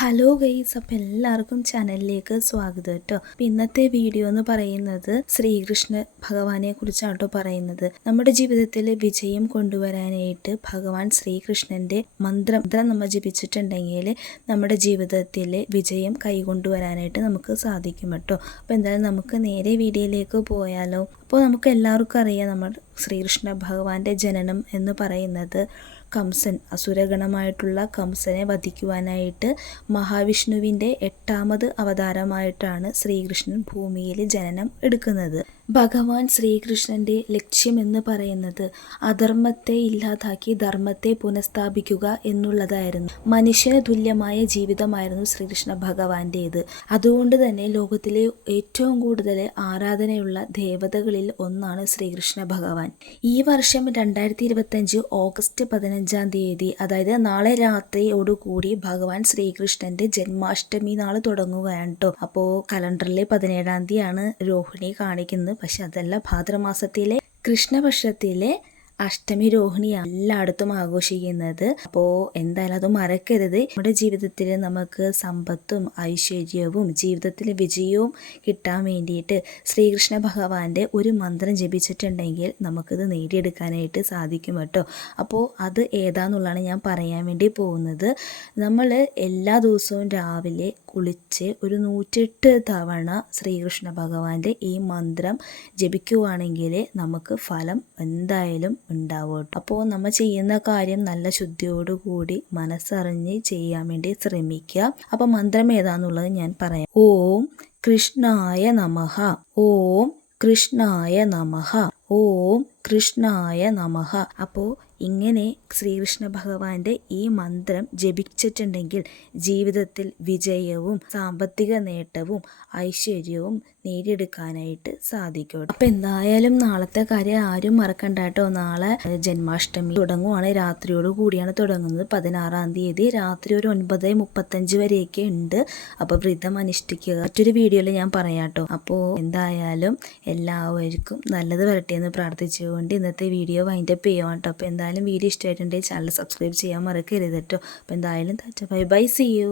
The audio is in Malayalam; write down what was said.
ഹലോ ഗൈസ് അപ്പം എല്ലാവർക്കും ചാനലിലേക്ക് സ്വാഗതം കേട്ടോ. അപ്പം ഇന്നത്തെ വീഡിയോ എന്ന് പറയുന്നത് ശ്രീകൃഷ്ണ ഭഗവാനെ കുറിച്ചാണ് കേട്ടോ പറയുന്നത്. നമ്മുടെ ജീവിതത്തിൽ വിജയം കൊണ്ടുവരാനായിട്ട് ഭഗവാൻ ശ്രീകൃഷ്ണന്റെ മന്ത്രം മന്ത്രം നമ്മൾ ജപിച്ചിട്ടുണ്ടെങ്കിൽ നമ്മുടെ ജീവിതത്തിൽ വിജയം കൈകൊണ്ടുവരാനായിട്ട് നമുക്ക് സാധിക്കും കേട്ടോ. അപ്പം എന്തായാലും നമുക്ക് നേരെ വീഡിയോയിലേക്ക് പോയാലോ. അപ്പോൾ നമുക്ക് എല്ലാവർക്കും അറിയാം നമ്മൾ ശ്രീകൃഷ്ണ ഭഗവാന്റെ ജനനം എന്ന് പറയുന്നത് കംസൻ അസുരഗണമായിട്ടുള്ള കംസനെ വധിക്കുവാനായിട്ട് മഹാവിഷ്ണുവിന്റെ എട്ടാമത് അവതാരമായിട്ടാണ് ശ്രീകൃഷ്ണൻ ഭൂമിയിൽ ജനനം എടുക്കുന്നത്. ഭഗവാൻ ശ്രീകൃഷ്ണന്റെ ലക്ഷ്യമെന്ന് പറയുന്നത് അധർമ്മത്തെ ഇല്ലാതാക്കി ധർമ്മത്തെ പുനഃസ്ഥാപിക്കുക എന്നുള്ളതായിരുന്നു. മനുഷ്യന് തുല്യമായ ജീവിതമായിരുന്നു ശ്രീകൃഷ്ണ ഭഗവാന്റേത്. അതുകൊണ്ട് തന്നെ ലോകത്തിലെ ഏറ്റവും കൂടുതൽ ആരാധനയുള്ള ദേവതകളിൽ ഒന്നാണ് ശ്രീകൃഷ്ണ ഭഗവാൻ. ഈ വർഷം രണ്ടായിരത്തി ഇരുപത്തഞ്ച് ഓഗസ്റ്റ് പതിനഞ്ചാം തീയതി അതായത് നാളെ രാത്രിയോടുകൂടി ഭഗവാൻ ശ്രീകൃഷ്ണന്റെ ജന്മാഷ്ടമി നാൾ തുടങ്ങുകയാണ് കേട്ടോ അപ്പോ കലണ്ടറിലെ പതിനേഴാം തീയതിയാണ് രോഹിണി കാണിക്കുന്നത്. പക്ഷെ അതല്ല ഭാദ്രമാസത്തിലെ കൃഷ്ണപക്ഷത്തിലെ അഷ്ടമി രോഹിണിയാണ് എല്ലായിടത്തും ആഘോഷിക്കുന്നത്. അപ്പോ എന്തായാലും അത് മറക്കരുത്. നമ്മുടെ ജീവിതത്തിൽ നമുക്ക് സമ്പത്തും ഐശ്വര്യവും ജീവിതത്തിൽ വിജയവും കിട്ടാൻ വേണ്ടിയിട്ട് ശ്രീകൃഷ്ണ ഭഗവാന്റെ ഒരു മന്ത്രം ജപിച്ചിട്ടുണ്ടെങ്കിൽ നമുക്കിത് നേടിയെടുക്കാനായിട്ട് സാധിക്കും കേട്ടോ. അപ്പോൾ അത് ഏതാന്നുള്ളതാണ് ഞാൻ പറയാൻ വേണ്ടി പോകുന്നത്. നമ്മൾ എല്ലാ ദിവസവും രാവിലെ കുളിച്ച് ഒരു നൂറ്റെട്ട് തവണ ശ്രീകൃഷ്ണ ഭഗവാന്റെ ഈ മന്ത്രം ജപിക്കുവാണെങ്കിൽ നമുക്ക് ഫലം എന്തായാലും ഉണ്ടാവും അപ്പോൾ നമ്മൾ ചെയ്യുന്ന കാര്യം നല്ല ശുദ്ധിയോടുകൂടി മനസ്സറിഞ്ഞ് ചെയ്യാൻ വേണ്ടി ശ്രമിക്കുക. അപ്പോൾ മന്ത്രം ഏതാന്നുള്ളത് ഞാൻ പറയാം. ഓം കൃഷ്ണായ നമഃ ഓം കൃഷ്ണായ നമഃ ഓം കൃഷ്ണായ നമഹ അപ്പോൾ ഇങ്ങനെ ശ്രീകൃഷ്ണ ഭഗവാന്റെ ഈ മന്ത്രം ജപിച്ചിട്ടുണ്ടെങ്കിൽ ജീവിതത്തിൽ വിജയവും സാമ്പത്തിക നേട്ടവും ഐശ്വര്യവും നേടിയെടുക്കാനായിട്ട് സാധിക്കും അപ്പം എന്തായാലും നാളത്തെ കാര്യം ആരും മറക്കണ്ട കേട്ടോ. നാളെ ജന്മാഷ്ടമി തുടങ്ങുവാണ്. രാത്രിയോട് കൂടിയാണ് തുടങ്ങുന്നത്. പതിനാറാം തീയതി രാത്രി ഒരു ഒൻപത് മുപ്പത്തഞ്ച് വരെയൊക്കെ ഉണ്ട്. അപ്പോൾ വ്രതം അനുഷ്ഠിക്കുക. മറ്റൊരു വീഡിയോയിൽ ഞാൻ പറയാം കേട്ടോ. അപ്പോൾ എന്തായാലും എല്ലാവർക്കും നല്ലത് വരട്ടെ എന്ന് പ്രാർത്ഥിച്ചുകൊണ്ട് ഇന്നത്തെ വീഡിയോ വൈൻഡ് അപ്പ് ചെയ്യാം കേട്ടോ. അപ്പോൾ എന്തായാലും വീഡിയോ ഇഷ്ടമായിട്ടുണ്ടെങ്കിൽ ചാനൽ സബ്സ്ക്രൈബ് ചെയ്യാൻ മറക്കരുത് കേട്ടോ. അപ്പോൾ എന്തായാലും ബൈ ബൈ സി യു